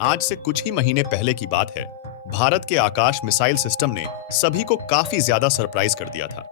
आज से कुछ ही महीने पहले की बात है। भारत के आकाश मिसाइल सिस्टम ने सभी को काफी ज्यादा सरप्राइज कर दिया था,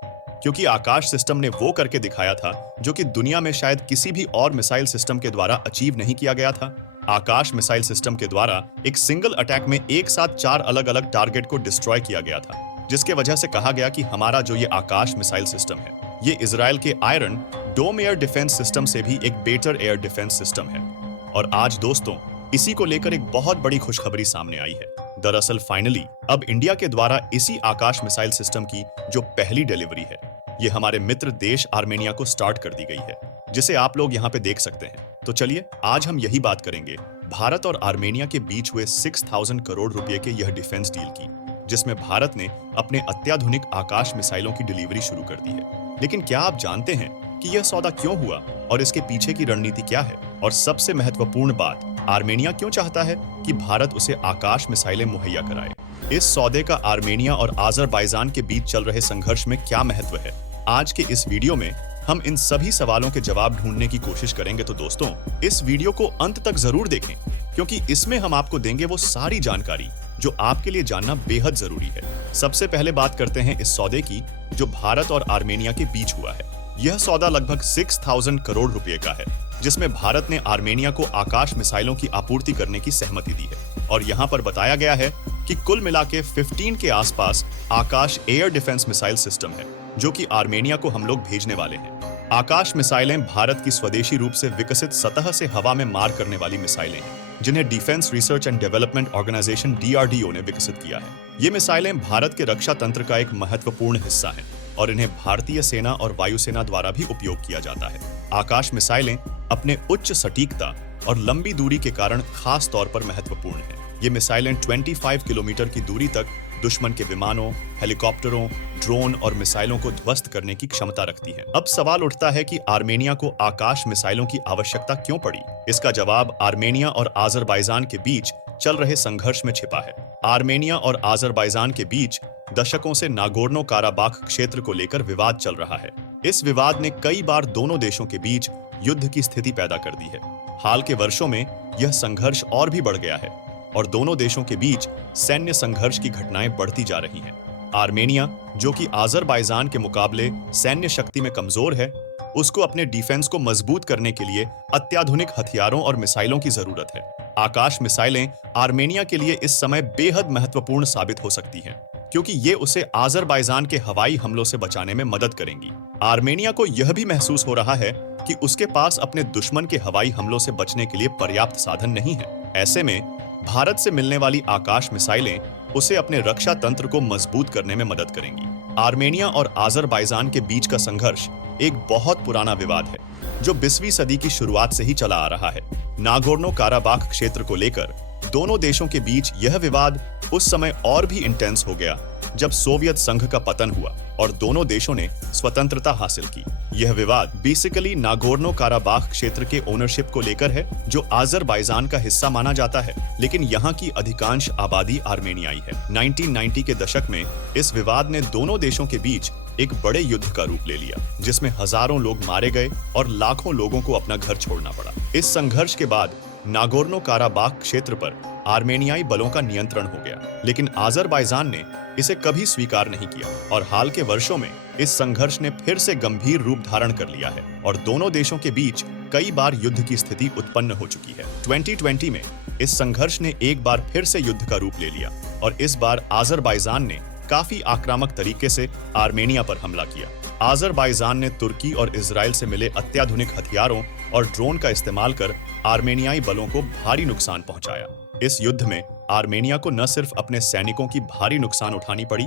क्योंकि आकाश सिस्टम ने वो करके दिखाया था जो कि दुनिया में शायद किसी भी और मिसाइल सिस्टम के द्वारा अचीव नहीं किया गया था। आकाश मिसाइल सिस्टम के द्वारा एक सिंगल अटैक में एक साथ 4 अलग अलग टारगेट को डिस्ट्रॉय किया गया था, जिसके वजह से कहा गया कि हमारा जो ये आकाश मिसाइल सिस्टम है, ये इजराइल के आयरन डोम एयर डिफेंस सिस्टम से भी एक बेटर एयर डिफेंस सिस्टम है। और आज दोस्तों, इसी को लेकर एक बहुत बड़ी खुशखबरी सामने आई है। दरअसल फाइनली अब इंडिया के द्वारा इसी आकाश मिसाइल सिस्टम की जो पहली डिलीवरी है, ये हमारे मित्र देश आर्मेनिया को स्टार्ट कर दी गई है, जिसे आप लोग यहाँ पे देख सकते हैं। तो चलिए आज हम यही बात करेंगे भारत और आर्मेनिया के बीच हुए 6000 करोड़ रुपए के यह डिफेंस डील की, जिसमें भारत ने अपने अत्याधुनिक आकाश मिसाइलों की डिलीवरी शुरू कर दी है। लेकिन क्या आप जानते हैं कि यह सौदा क्यों हुआ और इसके पीछे की रणनीति क्या है? और सबसे महत्वपूर्ण बात, आर्मेनिया क्यों चाहता है कि भारत उसे आकाश मिसाइलें मुहैया कराए? इस सौदे का आर्मेनिया और आज़रबाईजान के बीच चल रहे संघर्ष में क्या महत्व है? आज के इस वीडियो में हम इन सभी सवालों के जवाब ढूंढने की कोशिश करेंगे। तो दोस्तों, इस वीडियो को अंत तक जरूर देखें, क्योंकि इसमें हम आपको देंगे वो सारी जानकारी जो आपके लिए जानना बेहद जरूरी है। सबसे पहले बात करते हैं इस सौदे की जो भारत और आर्मेनिया के बीच हुआ है। यह सौदा लगभग 6000 करोड़ रुपए का है, जिसमें भारत ने आर्मेनिया को आकाश मिसाइलों की आपूर्ति करने की सहमति दी है। और यहाँ पर बताया गया है कि कुल मिला के 15 के आसपास आकाश एयर डिफेंस मिसाइल सिस्टम है, जो कि आर्मेनिया को हम लोग भेजने वाले हैं। आकाश मिसाइलें भारत की स्वदेशी रूप से विकसित सतह से हवा में मार करने वाली मिसाइलें हैं, जिन्हें defence research and development organisation DRDO ने विकसित किया है। ये मिसाइलें भारत के रक्षा तंत्र का एक महत्वपूर्ण हिस्सा हैं और इन्हें भारतीय सेना और वायुसेना द्वारा भी उपयोग किया जाता है। आकाश मिसाइलें अपने उच्च सटीकता और लंबी दूरी के कारण खास तौर पर महत्वपूर्ण हैं। ये मिसाइलें 25 किलोमीटर की दूरी तक दुश्मन के विमानों, हेलीकॉप्टरों, ड्रोन और मिसाइलों को ध्वस्त करने की क्षमता रखती हैं। अब सवाल उठता है कि आर्मेनिया को आकाश मिसाइलों की आवश्यकता क्यों पड़ी? इसका जवाब आर्मेनिया और आज़रबाईजान के बीच चल रहे संघर्ष में छिपा है। आर्मेनिया और आज़रबाईजान के बीच दशकों से नागोर्नो काराबाख क्षेत्र को लेकर विवाद चल रहा है। इस विवाद ने कई बार दोनों देशों के बीच युद्ध की स्थिति पैदा कर दी है। हाल के वर्षों में यह संघर्ष और भी बढ़ गया है और दोनों देशों के बीच सैन्य संघर्ष की घटनाएं बढ़ती जा रही हैं। आर्मेनिया, जो कि आज़रबाईजान के मुकाबले सैन्य शक्ति में कमजोर है, उसको अपने डिफेंस को मजबूत करने के लिए अत्याधुनिक हथियारों और मिसाइलों की जरूरत है। आकाश मिसाइलें आर्मेनिया के लिए इस समय बेहद महत्वपूर्ण साबित हो सकती हैं, क्योंकि ये उसे आज़रबाईजान के हवाई हमलों से बचाने में मदद करेंगी। आर्मेनिया को यह भी महसूस हो रहा है कि उसके पास अपने दुश्मन के हवाई हमलों से बचने के लिए पर्याप्त साधन नहीं है। ऐसे में भारत से मिलने वाली आकाश मिसाइलें उसे अपने रक्षा तंत्र को मजबूत करने में मदद करेंगी। आर्मेनिया और आज़रबाईजान के बीच का संघर्ष एक बहुत पुराना विवाद है, जो 20वीं सदी की शुरुआत से ही चला आ रहा है। नागोर्नो काराबाख क्षेत्र को लेकर दोनों देशों के बीच यह विवाद उस समय और भी इंटेंस हो गया जब सोवियत संघ का पतन हुआ और दोनों देशों ने स्वतंत्रता हासिल की। यह विवाद बेसिकली नागोर्नो काराबाख क्षेत्र के ओनरशिप को लेकर है, जो आज़रबाईजान का हिस्सा माना जाता है, लेकिन यहाँ की अधिकांश आबादी आर्मेनियाई है। 1990 के दशक में इस विवाद ने दोनों देशों के बीच एक बड़े युद्ध का रूप ले लिया, जिसमें हजारों लोग मारे गए और लाखों लोगों को अपना घर छोड़ना पड़ा। इस संघर्ष के बाद नागोर्नो काराबाख क्षेत्र पर आर्मेनियाई बलों का नियंत्रण हो गया, लेकिन आज़रबाईजान ने इसे कभी स्वीकार नहीं किया और हाल के वर्षों में इस संघर्ष ने फिर से गंभीर रूप धारण कर लिया है और दोनों देशों के बीच कई बार युद्ध की स्थिति उत्पन्न हो चुकी है। 2020 में इस संघर्ष ने एक बार फिर से युद्ध का रूप ले लिया और इस बार आज़रबाईजान ने काफी आक्रामक तरीके से आर्मेनिया पर हमला किया। आज़रबाईजान ने तुर्की और इजराइल से मिले अत्याधुनिक हथियारों और ड्रोन का इस्तेमाल कर आर्मेनियाई बलों को भारी नुकसान पहुंचाया। इस युद्ध में आर्मेनिया को न सिर्फ अपने सैनिकों की भारी नुकसान उठानी पड़ी,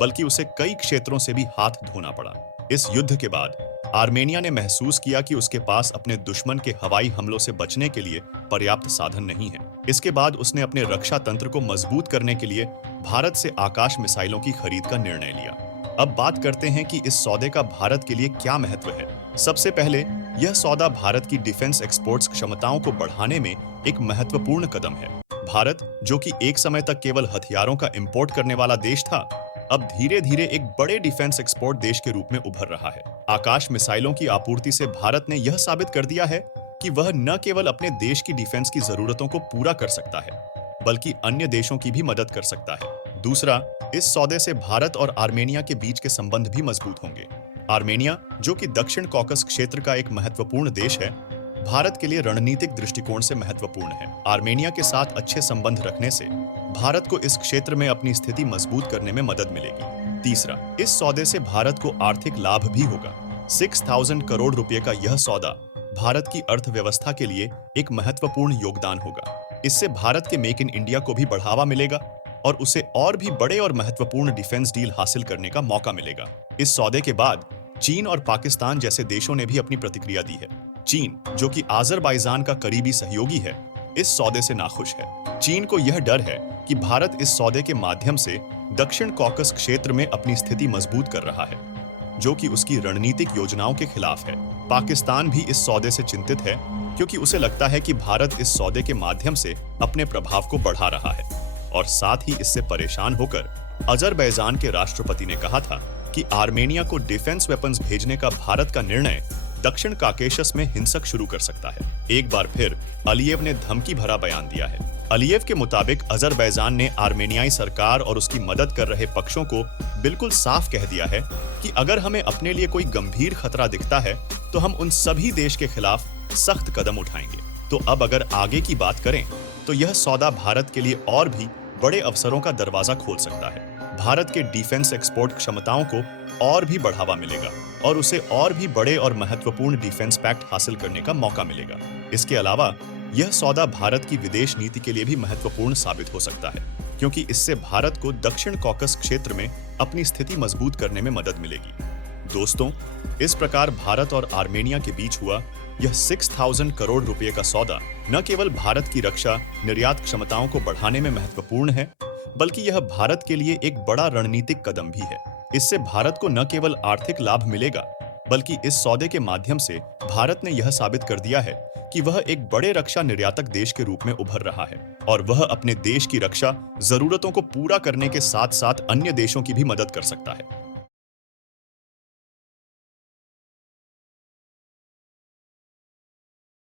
बल्कि उसे कई क्षेत्रों से भी हाथ धोना पड़ा। इस युद्ध के बाद आर्मेनिया ने महसूस किया कि उसके पास अपने दुश्मन के हवाई हमलों से बचने के लिए पर्याप्त साधन नहीं है। इसके बाद उसने अपने रक्षा तंत्र को मजबूत करने के लिए भारत से आकाश मिसाइलों की खरीद का निर्णय लिया। अब बात करते हैं कि इस सौदे का भारत के लिए क्या महत्व है। सबसे पहले, यह सौदा भारत की डिफेंस एक्सपोर्ट्स क्षमताओं को बढ़ाने में एक महत्वपूर्ण कदम है। भारत, जो कि एक समय तक केवल हथियारों का इंपोर्ट करने वाला देश था, अब धीरे धीरे एक बड़े डिफेंस एक्सपोर्ट देश के रूप में उभर रहा है। आकाश मिसाइलों की आपूर्ति से भारत ने यह साबित कर दिया है कि वह न केवल अपने देश की डिफेंस की जरूरतों को पूरा कर सकता है, बल्कि अन्य देशों की भी मदद कर सकता है। दूसरा, इस सौदे से भारत और आर्मेनिया के बीच के संबंध भी मजबूत होंगे। आर्मेनिया, जो कि दक्षिण कॉकस क्षेत्र का एक महत्वपूर्ण देश है, भारत के लिए रणनीतिक दृष्टिकोण से महत्वपूर्ण है। आर्मेनिया के साथ अच्छे संबंध रखने से भारत को इस क्षेत्र में अपनी स्थिति मजबूत करने में मदद मिलेगी। तीसरा, इस सौदे से भारत को आर्थिक लाभ भी होगा। 6000 करोड़ रुपए का यह सौदा भारत की अर्थव्यवस्था के लिए एक महत्वपूर्ण योगदान होगा। इससे भारत के मेक इन इंडिया को भी बढ़ावा मिलेगा और उसे और भी बड़े और महत्वपूर्ण डिफेंस डील हासिल करने का मौका मिलेगा। इस सौदे के बाद चीन और पाकिस्तान जैसे देशों ने भी अपनी प्रतिक्रिया दी है। चीन, जो कि आज़रबाईजान का करीबी सहयोगी है, इस सौदे से नाखुश है। चीन को यह डर है कि भारत इस सौदे के माध्यम से दक्षिण कॉकस क्षेत्र में अपनी स्थिति मजबूत कर रहा है, जो कि उसकी रणनीतिक योजनाओं के खिलाफ है। पाकिस्तान भी इस सौदे से चिंतित है, क्योंकि उसे लगता है कि भारत इस सौदे के माध्यम से अपने प्रभाव को बढ़ा रहा है। और साथ ही इससे परेशान होकर अजरबैजान के राष्ट्रपति ने कहा था कि आर्मेनिया को डिफेंस वेपन्स भेजने का भारत का निर्णय दक्षिण काकेशस में हिंसक शुरू कर सकता है। एक बार फिर अलियेव ने धमकी भरा बयान दिया है। अलियेव के मुताबिक अजरबैजान ने आर्मेनियाई सरकार और उसकी मदद कर रहे पक्षों को बिल्कुल साफ कह दिया है कि अगर हमें अपने लिए कोई गंभीर खतरा दिखता है तो हम उन सभी देश के खिलाफ सख्त कदम उठाएंगे। तो अब अगर आगे की बात करें तो यह सौदा भारत के लिए और भी बड़े अवसरों का दरवाजा खोल सकता है। भारत के डिफेंस एक्सपोर्ट क्षमताओं को और भी बढ़ावा मिलेगा और उसे और भी बड़े और महत्वपूर्ण डिफेंस पैक्ट हासिल करने का मौका मिलेगा। इसके अलावा यह सौदा भारत की विदेश नीति के लिए भी महत्वपूर्ण साबित हो सकता है, क्योंकि इससे भारत को दक्षिण कॉकस क्षेत्र में अपनी स्थिति मजबूत करने में मदद मिलेगी। दोस्तों, इस प्रकार भारत और आर्मेनिया के बीच हुआ यह 6000 करोड़ रुपए का सौदा न केवल भारत की रक्षा निर्यात क्षमताओं को बढ़ाने में महत्वपूर्ण है, बल्कि यह भारत के लिए एक बड़ा रणनीतिक कदम भी है। इससे भारत को न केवल आर्थिक लाभ मिलेगा, बल्कि इस सौदे के माध्यम से भारत ने यह साबित कर दिया है कि वह एक बड़े रक्षा निर्यातक देश के रूप में उभर रहा है और वह अपने देश की रक्षा जरूरतों को पूरा करने के साथ साथ अन्य देशों की भी मदद कर सकता है।